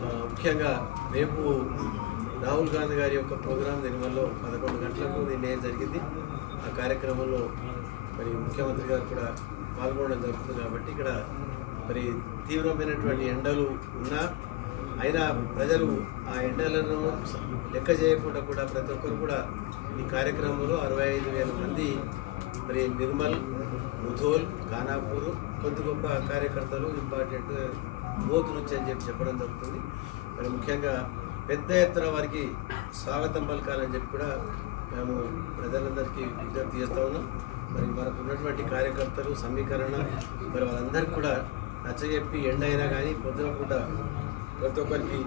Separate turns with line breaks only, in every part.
ముఖ్యంగా రేపు రాహుల్ గాంధీ గారి యొక్క ప్రోగ్రాం నిర్మల్లో పదకొండు గంటలకు నిర్ణయం జరిగింది. ఆ కార్యక్రమంలో మరి ముఖ్యమంత్రి గారు కూడా పాల్గొనడం జరుగుతుంది కాబట్టి ఇక్కడ మరి తీవ్రమైనటువంటి ఎండలు ఉన్నా అయినా ప్రజలు ఆ ఎండలను లెక్క చేయకుండా కూడా ప్రతి ఒక్కరు కూడా ఈ కార్యక్రమంలో అరవై ఐదు వేల మంది మరి నిర్మల్ ముధోల్ ఖానాపూర్ కొద్ది గొప్ప కార్యకర్తలు ఇంపార్టెంట్ బోత్ నుంచి అని చెప్పి చెప్పడం జరుగుతుంది. మరి ముఖ్యంగా పెద్ద ఎత్తున వారికి స్వాగతం పలకాలని చెప్పి కూడా మేము ప్రజలందరికీ విజ్ఞప్తి చేస్తూ ఉన్నాం. మరి మనకు ఉన్నటువంటి కార్యకర్తలు సమీకరణ మరి వాళ్ళందరికీ కూడా నచ్చజెప్పి ఎండ అయినా కానీ పొద్దున పూట ప్రతి ఒక్కరికి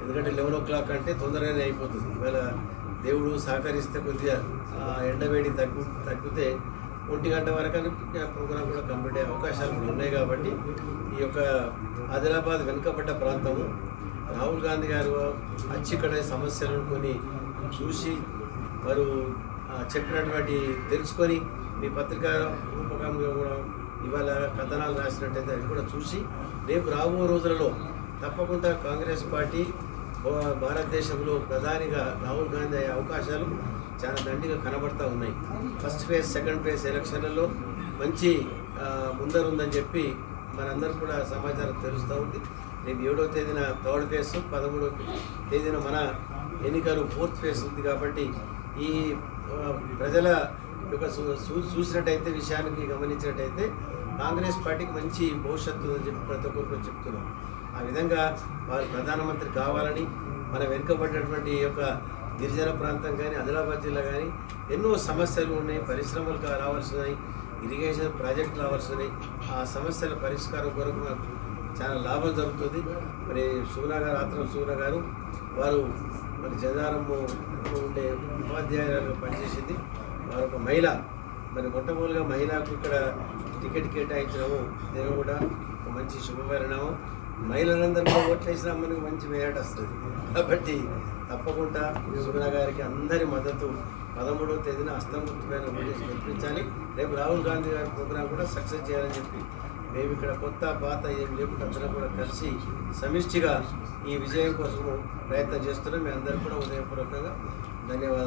ఎందుకంటే లెవెన్ ఓ క్లాక్ అంటే తొందరగానే అయిపోతుంది. ఇవాళ దేవుడు సహకరిస్తే కొద్దిగా ఎండ ఎండవేడి తగ్గు తగ్గితే ఒంటి గంట వరకు ప్రోగ్రామ్ కూడా కంప్లీట్ అయ్యే అవకాశాలు కూడా ఉన్నాయి కాబట్టి ఈ యొక్క ఆదిలాబాద్ వెనుకబడ్డ ప్రాంతము రాహుల్ గాంధీ గారు అచ్చికడ సమస్యలను కొని చూసి వారు చెప్పినటువంటి తెలుసుకొని మీ పత్రికా రూపకంగా కూడా ఇవాళ కథనాలు రాసినట్టయితే అది కూడా చూసి రేపు రాబో రోజులలో తప్పకుండా కాంగ్రెస్ పార్టీ భారతదేశంలో ప్రధానిగా రాహుల్ గాంధీ అయ్యే అవకాశాలు చాలా దండిగా కనబడతా ఉన్నాయి. ఫస్ట్ ఫేజ్ సెకండ్ ఫేజ్ ఎలక్షన్లలో మంచి ముందరుందని చెప్పి మనందరూ కూడా సమాచారం తెలుస్తూ ఉంది. రేపు ఏడో తేదీన థర్డ్ ఫేజ్ పదమూడో తేదీన మన ఎన్నికలు ఫోర్త్ ఫేజ్ ఉంది కాబట్టి ఈ ప్రజల యొక్క చూ- చూసినట్టయితే విషయానికి గమనించినట్టయితే కాంగ్రెస్ పార్టీకి మంచి భవిష్యత్తు ఉందని చెప్పి ప్రతి ఒక్కరు చెప్తున్నాం ఆ విధంగా వారు ప్రధానమంత్రి కావాలని మన వెనుకబడినటువంటి యొక్క గిరిజన ప్రాంతం కానీ ఆదిలాబాద్ జిల్లా కానీ ఎన్నో సమస్యలు ఉన్నాయి పరిశ్రమలు రావాల్సినాయి ఇరిగేషన్ ప్రాజెక్టులు రావాల్సినాయి ఆ సమస్యల పరిష్కారం కొరకు మనకు చాలా లాభం జరుగుతుంది. మరి సుగుణ గారు ఆత్రం సుగుణ గారు వారు మరి జదారము ఉండే ఉపాధ్యాయులు పనిచేసింది. వారు ఒక మహిళ. మరి మొట్టమొదటిగా మహిళకు ఇక్కడ టికెట్ కేటాయించడము నేను కూడా ఒక మంచి శుభపరిణామం మహిళలందరూ కూడా ఓట్లు మంచి మేయట వస్తుంది. కాబట్టి తప్పకుండా సుగుణ గారికి అందరి మద్దతు పదమూడవ తేదీన అస్తం గుర్తుపైన ఓటేసి గెలిపించాలి. రేపు రాహుల్ గాంధీ గారి ప్రోగ్రాం కూడా సక్సెస్ చేయాలని చెప్పి మేము ఇక్కడ కొత్త పాత ఏం లేకుండా అందరం కూడా కలిసి సమిష్టిగా ఈ విజయం కోసం ప్రయత్నం చేస్తున్నాం. మీ అందరికీ కూడా ఉదయపూర్వకంగా ధన్యవాదాలు.